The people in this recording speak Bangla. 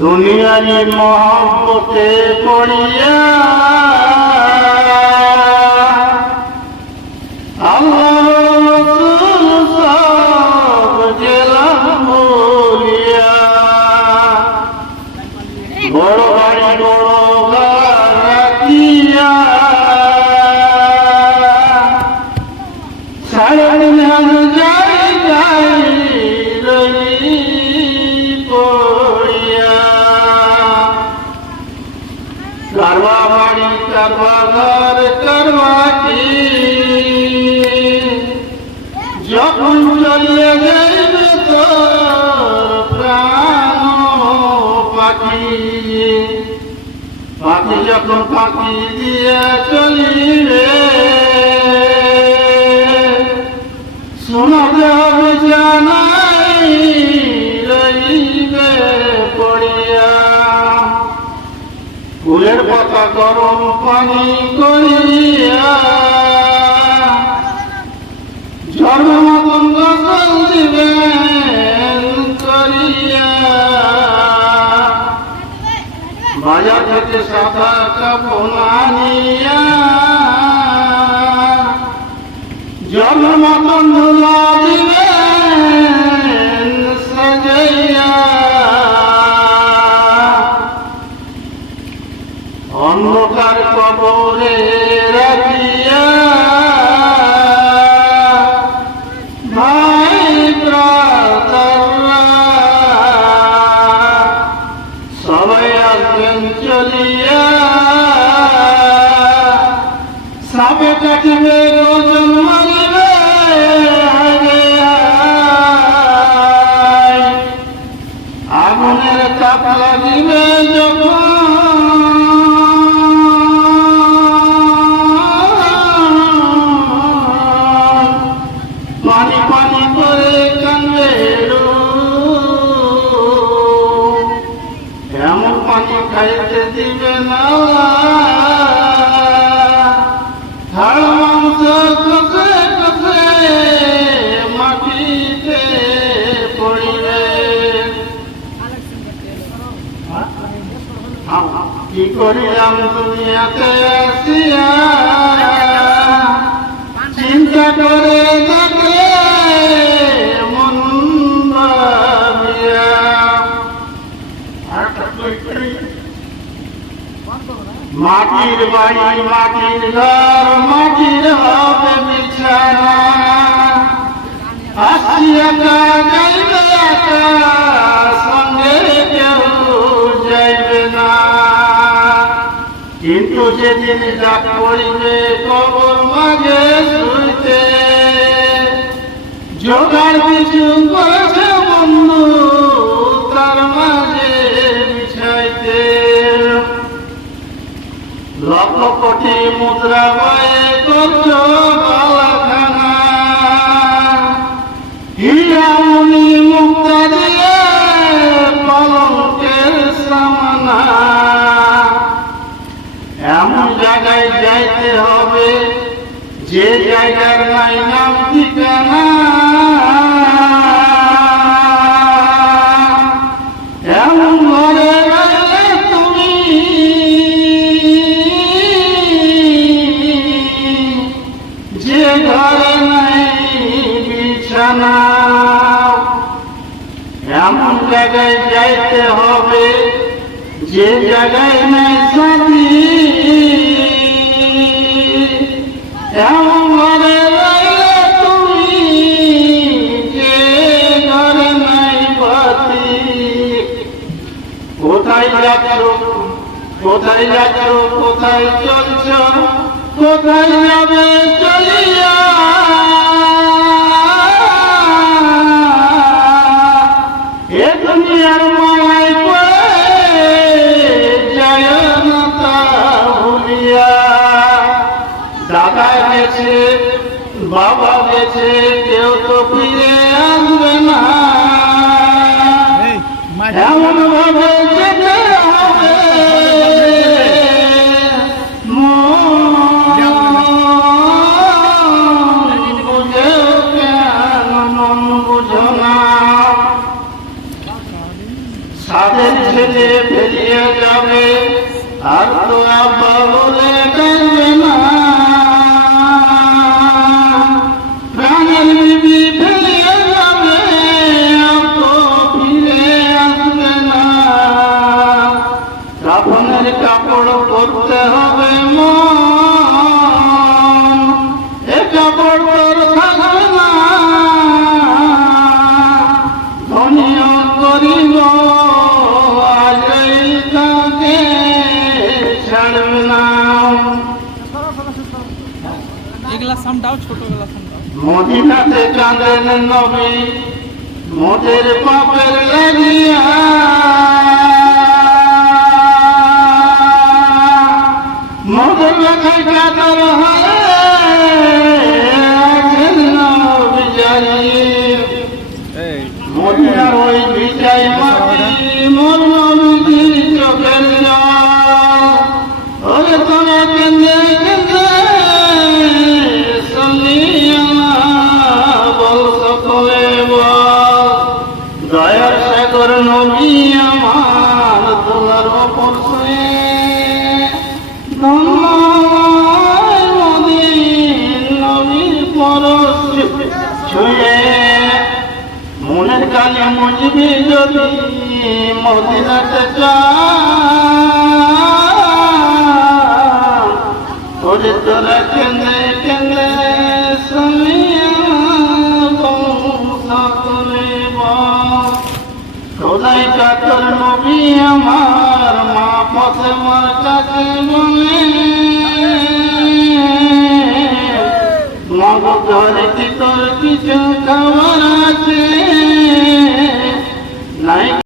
দুনিয়ারি মহব্বতে পড়িয়া আল্লাহ রাসূল সব গেলাম ভুলিয়া। বড় বাড়ি বড় ঘর রাখিয়া সারাদিন যাই যাই রই পড়িয়া। কারবা বাড়ি কারবা ঘর কারবা কি যখন চলিয়া যাইবে তোর প্রাণ পাখি। পাখি যখন পাখি দিয়া চলিবে শোনাতে হবে জানাই রইবে পড়িয়া। ফুলের পাতা গরম পানি করিয়া ঝড়ের মতন গজল দিবেন করিয়া। বাজার থেকে সাদা কাপড় আনিয়া ঝড়ের মতন ধুলা দিবেন সাজাইয়া। অন্ধকার কবরে রাখিয়া ভাই ব্রাদাররা সবাই আসবেন চলিয়া। সাপে কাটিবে ওজন মারিবে হায় হায়। আগুনের তাপ লাগিবে যখন পানি পানি করে কান্দবে এমন পানি খাইতে দিবে না। হাড় মাংস কষে কষে মাটিতে পড়িবে। কি করিলাম দুনিয়াতে আসিয়া চিন্তা করে দেখলে মন ভাবিয়া। মাটির বাড়ি মাটির ঘর মাটির হবে বিছানা। আসিয়া যাইবে একা সঙ্গে কেউ যাইবে না। কিন্তু যেদিন ডাক পড়িবে কবর মাঝে শুইতে জোগাড় কিছু করেছে বন্ধু তার মাঝে বিছাইতে। লক্ষ কোটি মুদ্রা বয়ে করছ বালাখানা। হীরা মণি মুক্তা দিয়ে পলঙ্কের সামনা। এমন জায়গায় যাইতে হবে যে জায়গার নাই নাম ঠিকানা। এমন ঘরে গেলে তুমি যে ঘরে নাই বিছানা। এমন জায়গায় যাইতে হবে যে জায়গায় নাই সাথী। এমন ঘরে রইলে তুমি যে ঘরে নাই বাতি। কোথায় যাচ্ছ কোথায় যাচ্ছ কোথায় চলছ কোথায় যাবে চলিয়া। এ দুনিয়ার মায়ায় পড়ে যায় না তা ভুলিয়া। দাদা গেছে বাবা গেছে কেউ তো ফিরে আসবে না। এমন ভাবে যেতে হবে বুঝে কেন মন বুঝো না। সাদের ছেলে ফেলিয়ে যাবে আর তো আব্বা বলে ডাকবে না, প্রাণের বিবি ফেলিয়ে যাবে আর তো ফিরে আসবে না, কাফনের কাপড় পরতে হবে মন, এ কাপড় তোর থাকবে না, ধনিও করিব আজরাইল তাকে ছাড়বে না। এগুলা সামটাও ছোটগুলা সামটাও। মদিনাতে কাঁদেন নবী মোদের পাপের লাগিয়া, মোদের লেখায় কাতর হয়ে আছেন নবী জালিম। মদিনার ওই বিজয় মাটি মোর নবীর চোখের জল, ওরে তোরা কেঁদে কেঁদে সলিয়া বল সকলে বল, দয়ার সাগর নবী আমার তোলার ওপর শুয়ে মদিন নবীর পরশ ছুঁয়ে, মনের কালে মজবি যদি মদিনাতে ওরে তোরা কেঁদে কেঁদে শুনিয়া সকলে বল, খোদাই কাতর নবী আমার মা ফাতেমার কাছে বলে, মগ ঘরে কি তোর কিছু খাবার